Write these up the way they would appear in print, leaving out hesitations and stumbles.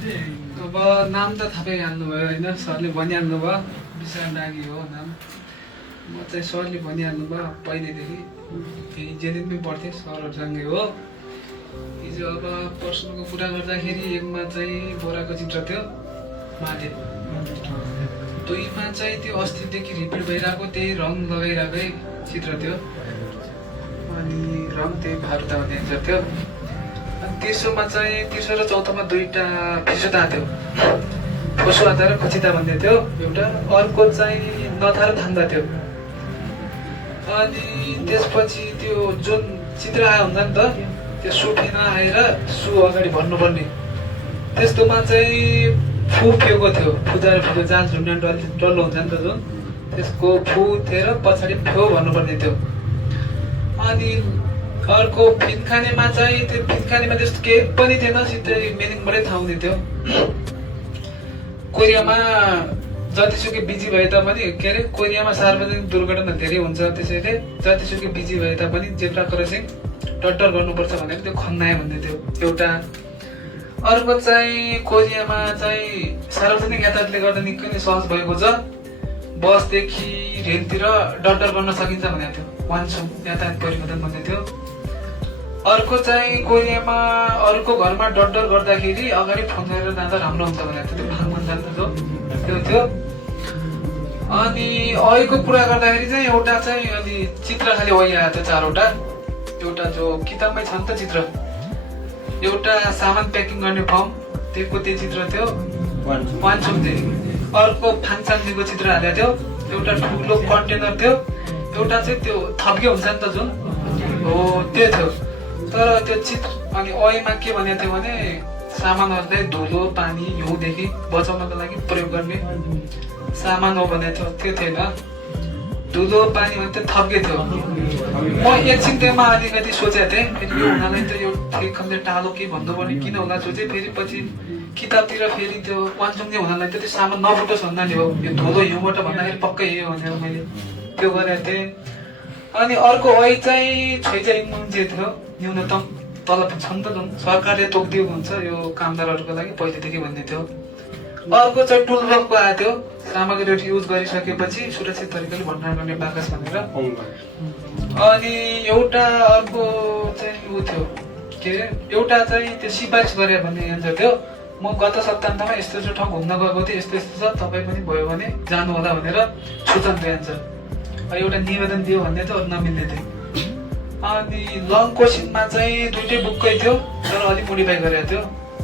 अब नाम त थाहा हाल्नुभयो होइन, सरले भनिहाल्नु भयो। विशाल डाँगी हो नाम। म चाहिँ सरले भनिहाल्नु भयो पहिलेदेखि, फेरि जे दिन पनि पढ्थेँ सरहरूसँगै हो। हिजो अब प्रश्नको कुरा गर्दाखेरि एकमा चाहिँ बोराको चित्र थियो माले, दुईमा चाहिँ त्यो अस्तिदेखि रिपिट भइरहेको त्यही रङ लगाइरहेकै चित्र थियो, अनि रङ त्यही भारुता भन्ने चित्र थियो। अनि तेस्रोमा चाहिँ तेस्रो र चौथोमा दुईवटा फिसोता थियो, फोसुवाता र खचिता भन्ने थियो एउटा, अर्को चाहिँ नथा र थान्दा थियो। अनि त्यसपछि त्यो जुन चित्र आयो हुन्छ नि त, त्यो सु फेन आएर सु अगाडि भन्नुपर्ने, त्यस्तोमा चाहिँ फु फेको थियो, फुजा र फेको जहाँ झुन्डा डल्लो हुन्छ नि त जुन, त्यसको फु थिएर पछाडि फ्यो भन्नुपर्ने थियो। अनि अर्को फिनखानेमा चाहिँ त्यो फिनखानेमा त्यस्तो केही पनि थिएन, सिधै मिनिङबाटै थाहा हुने थियो। कोरियामा जतिसुकै बिजी भए तापनि के अरे कोरियामा सार्वजनिक दुर्घटना धेरै हुन्छ, त्यसैले जतिसुकै बिजी भए तापनि जेब्रा क्रसिङ टट्टर गर्नुपर्छ भनेर त्यो खन्नायो भन्ने थियो एउटा। अर्को चाहिँ कोरियामा चाहिँ सार्वजनिक यातायातले गर्दा निकै नै सहज भएको छ, बसदेखि रेलतिर डट्टर गर्न सकिन्छ भनेको थियो, वान्सुम यातायात परिवर्तन भन्ने थियो। अर्को चाहिँ कोरियामा अरूको घरमा डट्टर गर्दाखेरि अगाडि फोन गरेर जाँदा राम्रो हुन्छ भनेको थियो, त्यो भागमा जान्छ जो त्यो थियो। अनि अहिलेको कुरा गर्दाखेरि चाहिँ एउटा चाहिँ अलि चित्र खालि अहि आएको थियो चारवटा, एउटा जो किताबमै छ नि त चित्र, एउटा सामान प्याकिङ गर्ने फर्म त्यसको त्यो चित्र थियो वान्सुम थियो, अर्को फाङसाङजीको चित्र हालेको थियो, एउटा ठुलो कन्टेनर थियो, एउटा चाहिँ त्यो थप्के हुन्छ नि त जुन हो त्यो थियो। तर त्यो चित्र अनि अहिमा के भनेको थियो भने सामानहरूलाई धुलो पानी हिउँदेखि बचाउनको लागि प्रयोग गर्ने सामान हो भनेको थियो, त्यो थिएन। धुलो पानी भने त्यो थप्के थियो। म एकछिन त्योमा अलिकति सोचेको थिएँ, फेरि यो हुनालाई त यो ठिकले टालो के भन्नुपर्ने किन होला सोचेँ, फेरि पछि किताबतिर फेरि त्यो वान्सुङले हुनालाई त त्यो सामान नफुटोस् भन्नाले हो, यो धुलो हिउँबाट भन्दाखेरि पक्कै यही हो भनेर मैले त्यो गरेको थिएँ। अनि अर्को अहि चाहिँ छैचाइङ जे थियो न्यूनतम तलब छ नि त जुन सरकारले तोकिदिएको हुन्छ यो कामदारहरूको लागि पहिलेदेखि भन्ने थियो। अर्को चाहिँ टुल बक्सको आएको थियो, सामग्रीहरू युज गरिसकेपछि सुरक्षित तरिकाले भण्डारण गर्ने बाकस भनेर। अनि एउटा अर्को चाहिँ ऊ थियो के अरे, एउटा चाहिँ त्यो सिफारिस गरे भन्ने एन्सर थियो, म गत सप्ताहन्तमा यस्तो यस्तो ठाउँ घुम्न गएको थिएँ, यस्तो यस्तो छ, तपाईँ पनि भयो भने जानु होला भनेर सूचन थियो एन्सर। एउटा निवेदन दियो भन्ने थियो, अरू नमिल्ने थियो। अनि लङ क्वेसनमा चाहिँ दुइटै बुककै थियो तर अलिक मोडिफाई गरेको थियो,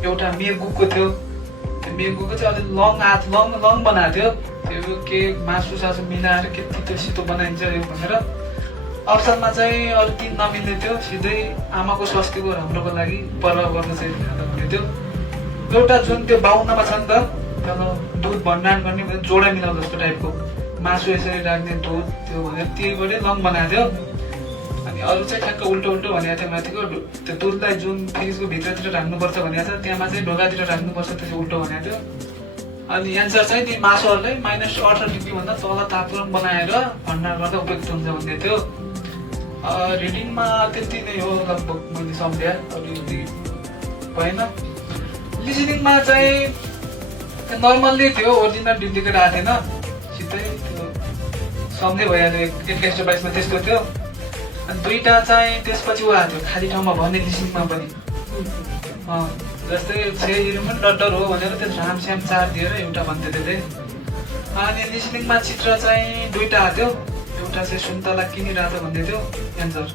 एउटा मेगुकको थियो, त्यो मेगुको चाहिँ अलिक लङ लङ बनाएको थियो, त्यो के मासु सासु मिलाएर के तितो सितो बनाइन्छ यो भनेर। अप्सनमा चाहिँ अरू 3 नमिल्ने थियो, सिधै आमाको स्वास्थ्यको राम्रोको लागि परवाह गर्न चाहिँ भन्ने थियो। एउटा जुन त्यो 52मा छ नि त, त्यो दुध भण्डारण गर्ने भने जोडा मिलाउ जस्तो टाइपको मासु यसरी राख्ने दुध त्यो भनेर त्यहीबाटै लङ बनाएको थियो। अनि अरू चाहिँ ठ्याक्क उल्टो उल्टो भनेको थियो माथिको, त्यो दुधलाई जुन फ्रिजको भित्रतिर राख्नुपर्छ भनेको छ, त्यहाँमा चाहिँ ढोकातिर राख्नुपर्छ, त्यो चाहिँ उल्टो भनेको थियो। अनि एन्सर चाहिँ ती मासुहरूलाई -18 डिग्रीभन्दा तल तापक्रम बनाएर भण्डारण गर्दा उपयुक्त हुन्छ भन्ने थियो। रिडिङमा त्यति नै हो लगभग मैले सम्झेँ, अलिकति भएन। लिसनिङमा चाहिँ नर्मल्ली थियो, ओरिजिनल डुप्लिकेट आएको थिएन, सिधै त्यो सम्झै भइहाल्यो। 2122मा त्यस्तो थियो। अनि दुईवटा चाहिँ त्यसपछि ऊ आएको थियो खाली ठाउँमा भन्ने लिसनिङमा पनि, जस्तै छेहरू पनि डट्टर हो भनेर त्यो रामश्याम 4 दिएर एउटा भन्दै थिएँ। अनि लिसनिङमा चित्र चाहिँ दुईवटा आएको थियो, एउटा चाहिँ सुन्तला किनिरहेको भन्ने थियो एन्सर,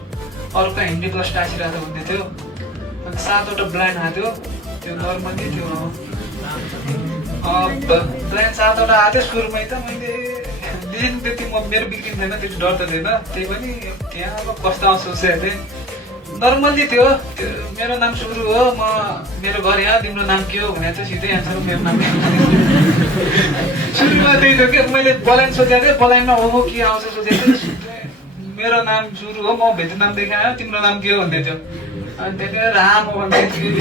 अर्को हिन्डी प्लस टाँसिरहेको भन्ने थियो। अनि 7वटा ब्लाइन्ड आएको थियो, त्यो नर्मली त्यो ब्लाइन्ड 7वटा आएको थियो। सुरुमै त मैले लिसनिङ त्यति मेरो बिग्रिँदैन, त्यति डर त थिएन, त्यही पनि त्यहाँ अब कस्तो आउँछ सोचेको थिएँ। नर्मल्ली थियो, मेरो नाम सुरु हो, मेरो घर यहाँ, तिम्रो नाम के हो भनेर चाहिँ सिधै एन्सर मेरो नाम सुरुमा त्यही थियो कि मैले बलाइन सोचेको थिएँ, बलाइनमा ओहो के आउँछ सोचेको थिएँ, मेरो नाम सुरु हो, म भेटनामदेखि आयो, तिम्रो नाम के हो भन्दै थियो। अनि त्यहाँनिर राम हो भन्दै थियो।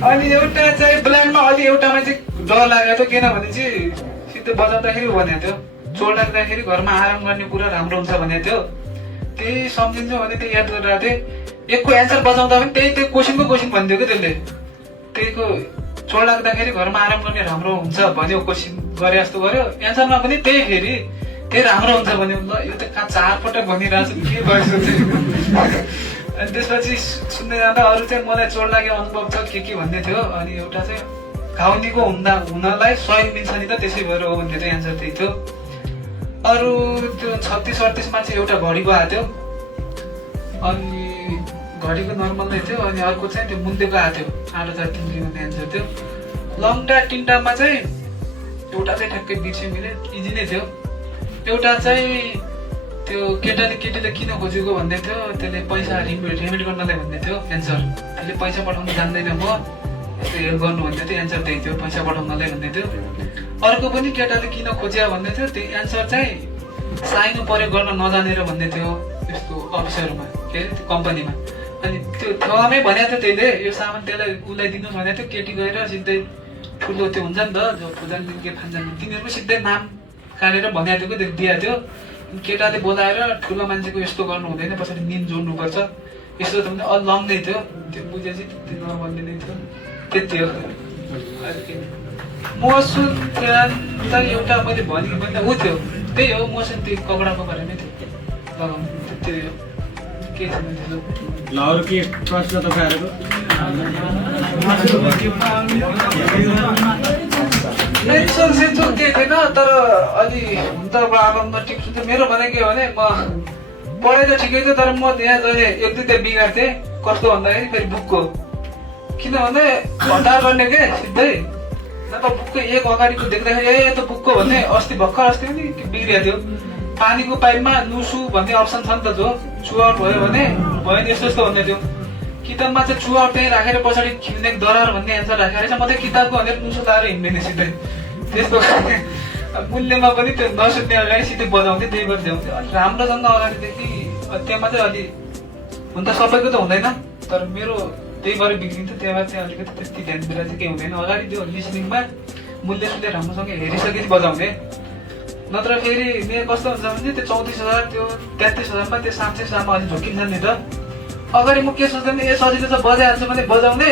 अनि एउटा चाहिँ ब्लाइन्डमा अलि एउटामा चाहिँ डर लागेको थियो, किनभने चाहिँ सिधै बजाउँदाखेरि भनेको थियो, चोट लाग्दाखेरि घरमा आराम गर्ने कुरा राम्रो हुन्छ भनेको थियो। त्यही सम्झिन्छु भने त्यही याद गरिरहेको थिएँ। एकको एन्सर बजाउँदा पनि त्यही क्वेसनको क्वेसन भनिदियो कि त्यसले त्यहीको चोड लाग्दाखेरि घरमा आराम गर्ने राम्रो हुन्छ भन्यो क्वेसन गरे जस्तो गर्यो एन्सरमा पनि त्यही फेरि त्यही राम्रो हुन्छ भन्यो ल यो त कहाँ 4 पटक भनिरहेको छु के गर्छु अनि त्यसपछि सुन्दै जाँदा अरू चाहिँ मलाई चोड लाग्यो अनुभव छ के भन्दै थियो अनि एउटा चाहिँ घाउनीको हुनलाई सहयोग मिल्छ नि त त्यसै भएर हो भन्ने चाहिँ एन्सर त्यही थियो अरू त्यो 36-38 मा चाहिँ एउटा घडीको आएको थियो अनि घडीको नर्मल नै थियो अनि अर्को चाहिँ त्यो मुन्देको आएको थियो 8,300 भन्ने एन्सर थियो लङटा तिनटामा चाहिँ एउटा चाहिँ ठ्याक्कै बिर्से मिले इजी नै थियो एउटा चाहिँ त्यो केटीले किन खोजेको भन्दै थियो त्यसले पैसा रिमेट गर्नलाई भन्दै थियो एन्सर त्यसले पैसा पठाउन जान्दैन म यस्तो हेल्प गर्नु भन्दै थियो एन्सर त्यही थियो पैसा पठाउनलाई भन्दै थियो अर्को पनि केटाले किन खोज्या भन्दै थियो त्यो एन्सर चाहिँ साइनु पर्यो गर्न नजानेर भन्दै थियो यस्तो अफिसरमा के अरे त्यो कम्पनीमा अनि त्यो ठाउँमै भनेको थियो त्यसले यो सामान त्यसलाई उसलाई दिनुहोस् भनेको थियो केटी गएर सिधै ठुलो त्यो हुन्छ नि त जो फुजान के फान्जान तिनीहरूको सिधै नाम काटेर भनेको थियो कि दिएको थियो केटाले बोलाएर ठुलो मान्छेको यस्तो गर्नु हुँदैन पछाडि निम जोड्नुपर्छ यस्तो त पनि लङ नै थियो त्यो बुझेपछि त्यो नभन्ने नै थियो त्यति हो मोसन त एउटा मैले भनेको भन्दा ऊ थियो त्यही हो मोसन त्यो कपडाको बारेमै थियो लगाउनु त्यही हो के छैन त्यो ल अरू के प्रश्न तपाईँहरूको सेन्सो केही थिएन तर अलि हुन त अब आमामा टिप्स हुन्छ मेरो भने के हो भने म पढाइ त ठिकै थियो तर म यहाँ जहिले 1-2 बिगार्थेँ कस्तो भन्दाखेरि फेरि बुकको किनभने भण्डार गर्ने के सिधै नत्र बुकको एक अगाडिको देख्दाखेरि ए त बुकको भन्ने भर्खर अस्ति पनि बिग्रिएको थियो पानीको पाइपमा नुसु भन्ने अप्सन छ नि त जो चुआउट भयो भने भयो नि यस्तो भन्दै थियो किताबमा चाहिँ चुआउट त्यहीँ राखेर पछाडि खिल्ने दरार भन्ने एन्सर राखेर चाहिँ म चाहिँ किताबको भनेर नुसु लाएर हिँड्दैन सिधै त्यस्तो मूल्यमा पनि त्यो नसुन्ने अगाडि सिधै बजाउँथेँ त्यही भएर ल्याउँथेँ अलिक राम्रोसँग अगाडिदेखि त्यहाँ चाहिँ अलि हुन त सबैको त हुँदैन तर मेरो त्यही भएर बिग्रिन्थ्यो त्यहाँ चाहिँ अलिकति त्यति ध्यान दिएर चाहिँ केही हुँदैन अगाडि त्यो लिसनिङमा मूल्य राम्रोसँग हेरिसकेपछि बजाउने नत्र फेरि मेरो कस्तो हुन्छ भने त्यो 34,000 त्यो 33,000मा त्यो साममा अलिक झुकिन्छ नि त अगाडि म के सोच्दैन ए सजिलो त बजाइहाल्छु भने बजाउने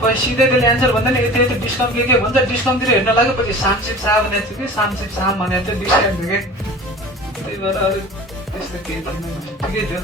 पछि सिधै त्यसले एन्सर भन्दैन यति यति डिस्काउन्ट के भन्छ डिस्काउन्टतिर हेर्न लाग्यो पछि सामसिप सा भनेको थियो कि सामसिप साम भनेको थियो डिस्काउन्ट थियो कि त्यही भएर अरू त्यस्तो केही थिएन ठिकै थियो